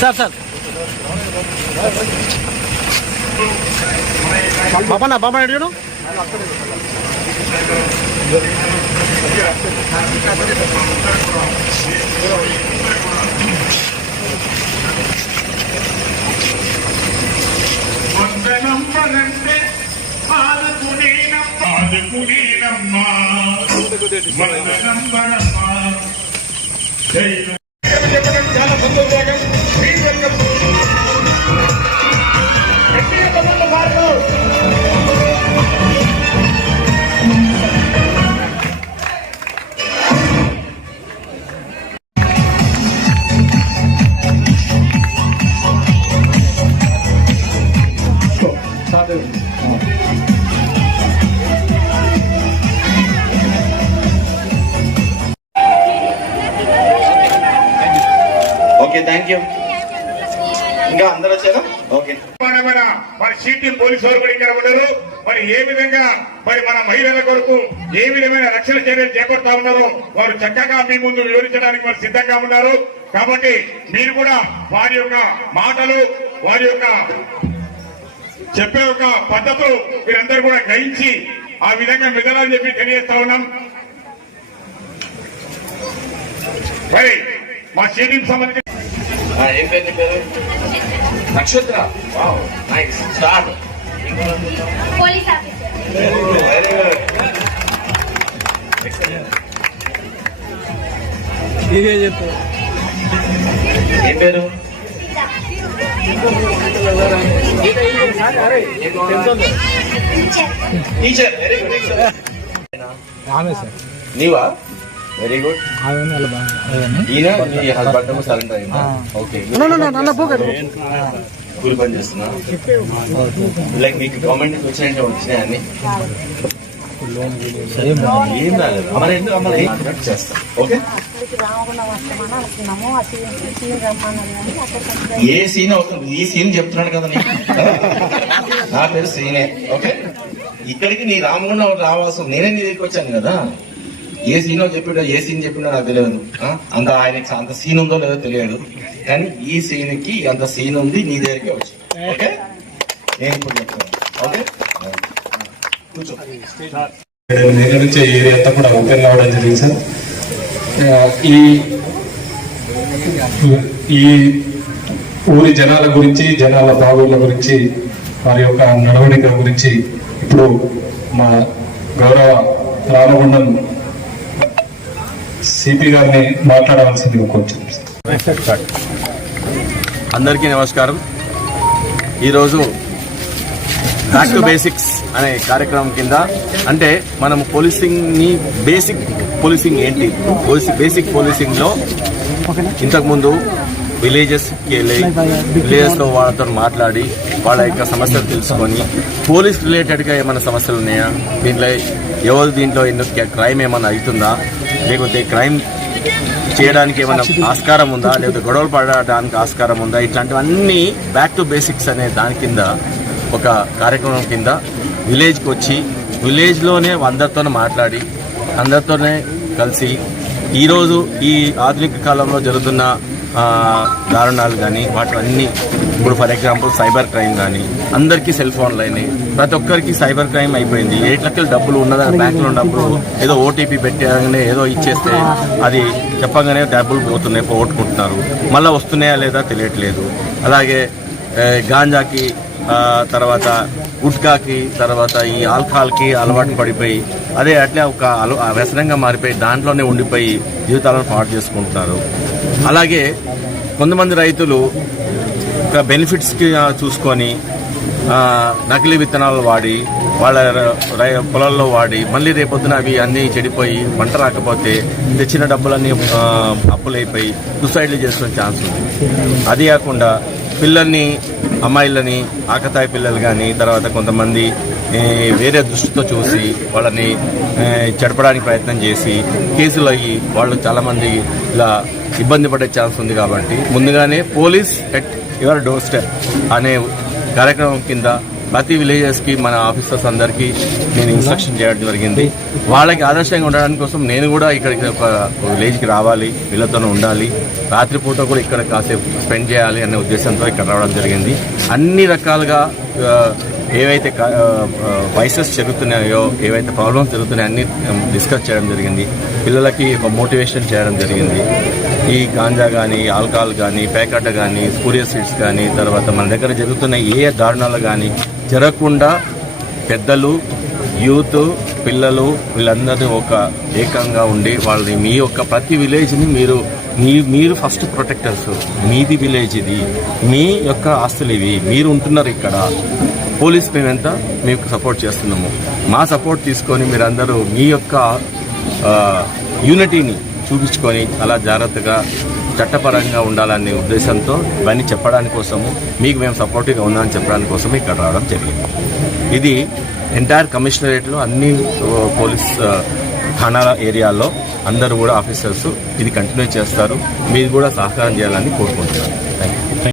Sir sir బాబా బాబా అడిగాను వందనంబరంటే ఆదుకునేనమ్మా వందనంబరమ్మా చెప్పడం చాలా సంతోషం. Okay, thank you. ఇంకా అందరూ వచ్చారా? ఓకే. మరి సిటీ పోలీసు వారు కూడా ఇక్కడ ఉన్నారు. మరి ఏ విధంగా మరి మన మహిళల కొరకు ఏ విధమైన రక్షణ చర్యలు చేపడతా ఉన్నారో వారు చక్కగా మీ ముందు వివరించడానికి వారు సిద్ధంగా ఉన్నారు. కాబట్టి మీరు కూడా వారి యొక్క మాటలు, వారి యొక్క చెప్పే ఒక పద్ధతులు మీరందరూ కూడా గ్రహించి ఆ విధంగా విధానాలు చెప్పి తెలియజేస్తా ఉన్నాం. మరి మా సిటీకి సంబంధించి ఏం పేరు చెప్పారు? Nakshatra. Nice. Start. Police officer. Very good. ఏం పేరు? టీచర్. Very good. నీవా? Very good. ఈయన నీ హస్బెండ్ సరెండర్ అయిందా? ఓకే. కూలి పని చేస్తున్నా. లైక్ మీకు గవర్నమెంట్ వచ్చినాయన్ని ఏం రాలేదు. అమలు చేస్తాం. ఓకే. ఏ సీన్ అవుతుంది? ఈ సీన్ చెప్తున్నాడు కదా నీకు. నా పేరు సీనే. ఓకే. ఇక్కడికి నీ రామగుండం రావాల్సిన నేనే నీ దగ్గరికి వచ్చాను కదా. ఏ సీనో చెప్పాడో ఏ సీన్ చెప్పినా నాకు తెలియదు. అంత ఆయనకి అంత సీన్ ఉందో లేదో తెలియదు. కానీ ఈ సీన్ కి అంత సీన్ ఉంది, నీ దగ్గరికి వచ్చి. ఓకే, నేను ఇప్పుడు చెప్తాను. ఓకే, కూర్చో. దగ్గర నుంచి ఏరియా అంతా కూడా ఓపెన్ కావడం జరిగింది సార్. ఈ ఊరి జనాల గురించి, జనాల బాగోళ్ల గురించి, వారి యొక్క నడవడిక గురించి ఇప్పుడు మా గౌరవ రామగుండం సిపి గారిని మాట్లాడవలసింది కొంచెం. అందరికీ నమస్కారం. ఈరోజు బ్యాక్ టు బేసిక్స్ అనే కార్యక్రమం కింద, అంటే మనం పోలీసింగ్ని బేసిక్ పోలీసింగ్ ఏంటి, బేసిక్ పోలీసింగ్లో ఇంతకుముందు విలేజెస్కి వెళ్ళి విలేజెస్లో వాళ్ళతో మాట్లాడి వాళ్ళ యొక్క సమస్యలు తెలుసుకొని, పోలీస్ రిలేటెడ్గా ఏమైనా సమస్యలు ఉన్నాయా, దీంట్లో ఎందుకు క్రైమ్ ఏమైనా అవుతుందా, లేకపోతే క్రైమ్ చేయడానికి ఏమైనా ఆస్కారం ఉందా, లేకపోతే గొడవలు పడడానికి ఆస్కారం ఉందా, ఇట్లాంటివన్నీ బ్యాక్ టు బేసిక్స్ అనే దాని కింద ఒక కార్యక్రమం కింద విలేజ్కి వచ్చి విలేజ్లోనే అందరితోనే మాట్లాడి అందరితోనే కలిసి ఈరోజు ఈ ఆధునిక కాలంలో జరుగుతున్న దారుణాలు కానీ వాటివన్నీ, ఇప్పుడు ఫర్ ఎగ్జాంపుల్ సైబర్ క్రైమ్ కానీ, అందరికీ సెల్ ఫోన్లు అయినాయి, ప్రతి ఒక్కరికి సైబర్ క్రైమ్ అయిపోయింది. 8 లక్షల డబ్బులు ఉన్నదని బ్యాంకులో ఉన్నప్పుడు ఏదో ఓటీపీ పెట్టగానే ఏదో ఇచ్చేస్తే అది చెప్పగానే డబ్బులు పోతున్నాయి, పోగొట్టుకుంటున్నారు. మళ్ళీ వస్తున్నాయా లేదా తెలియట్లేదు. అలాగే గాంజాకి, తర్వాత గుట్కాకి, తర్వాత ఈ ఆల్కహాల్కి అలవాటు పడిపోయి అట్లే ఒక వ్యసనంగా మారిపోయి దాంట్లోనే ఉండిపోయి జీవితాలను పాడు చేసుకుంటున్నారు. అలాగే కొంతమంది రైతులు బెనిఫిట్స్కి చూసుకొని నకిలీ విత్తనాలు వాడి వాళ్ళ పొలాల్లో వాడి మళ్ళీ రేపొద్దున అవి అన్నీ చెడిపోయి పంట రాకపోతే తెచ్చిన డబ్బులన్నీ అప్పులైపోయి సూసైడ్లు చేసుకునే ఛాన్స్ ఉంది. అది కాకుండా పిల్లల్ని, అమ్మాయిలని, ఆకతాయి పిల్లలు కానీ, తర్వాత కొంతమంది వేరే దృష్టితో చూసి వాళ్ళని చెడపడానికి ప్రయత్నం చేసి కేసులు అయ్యి వాళ్ళు చాలామంది ఇలా ఇబ్బంది పడే ఛాన్స్ ఉంది. కాబట్టి ముందుగానే police at your door step అనే కార్యక్రమం కింద ప్రతి విలేజెస్కి మన ఆఫీసర్స్ అందరికీ నేను ఇన్స్ట్రక్షన్ చేయడం జరిగింది. వాళ్ళకి ఆదర్శంగా ఉండడానికి కోసం నేను కూడా ఇక్కడికి ఒక విలేజ్కి రావాలి, వీళ్ళతోనే ఉండాలి, రాత్రిపూట కూడా ఇక్కడ కాసేపు స్పెండ్ చేయాలి అనే ఉద్దేశంతో ఇక్కడ రావడం జరిగింది. అన్ని రకాలుగా ఏవైతే వైసెస్ జరుగుతున్నాయో, ఏవైతే ప్రాబ్లమ్స్ జరుగుతున్నాయో అన్ని డిస్కస్ చేయడం జరిగింది. పిల్లలకి ఒక మోటివేషన్ చేయడం జరిగింది. ఈ గాంజా కానీ, ఆల్కహాల్ కానీ, పేకాట కానీ, స్పూరియస్ సీడ్స్ కానీ, తర్వాత మన దగ్గర జరుగుతున్న ఏ దారుణాలు కానీ జరగకుండా పెద్దలు, యూత్, పిల్లలు వీళ్ళందరూ ఒక ఏకంగా ఉండి వాళ్ళని మీ యొక్క ప్రతి విలేజ్ని మీరు ఫస్ట్ ప్రొటెక్టర్స్. మీది విలేజ్, ఇది మీ యొక్క ఆస్తులు, ఇవి మీరు ఉంటున్నారు ఇక్కడ. పోలీస్ మేమెంతా మీకు సపోర్ట్ చేస్తున్నాము. మా సపోర్ట్ తీసుకొని మీరందరూ మీ యొక్క యూనిటీని చూపించుకొని అలా జాగ్రత్తగా చట్టపరంగా ఉండాలనే ఉద్దేశంతో ఇవన్నీ చెప్పడానికి కోసము, మీకు మేము సపోర్టివ్గా ఉన్నామని చెప్పడానికి కోసం ఇక్కడ రావడం జరిగింది. ఇది ఎంటైర్ కమిషనరేట్లో అన్ని పోలీస్ థానాల ఏరియాల్లో అందరూ కూడా ఆఫీసర్స్ ఇది కంటిన్యూ చేస్తారు. మీరు కూడా సహకారం చేయాలని కోరుకుంటున్నాను. Thank you.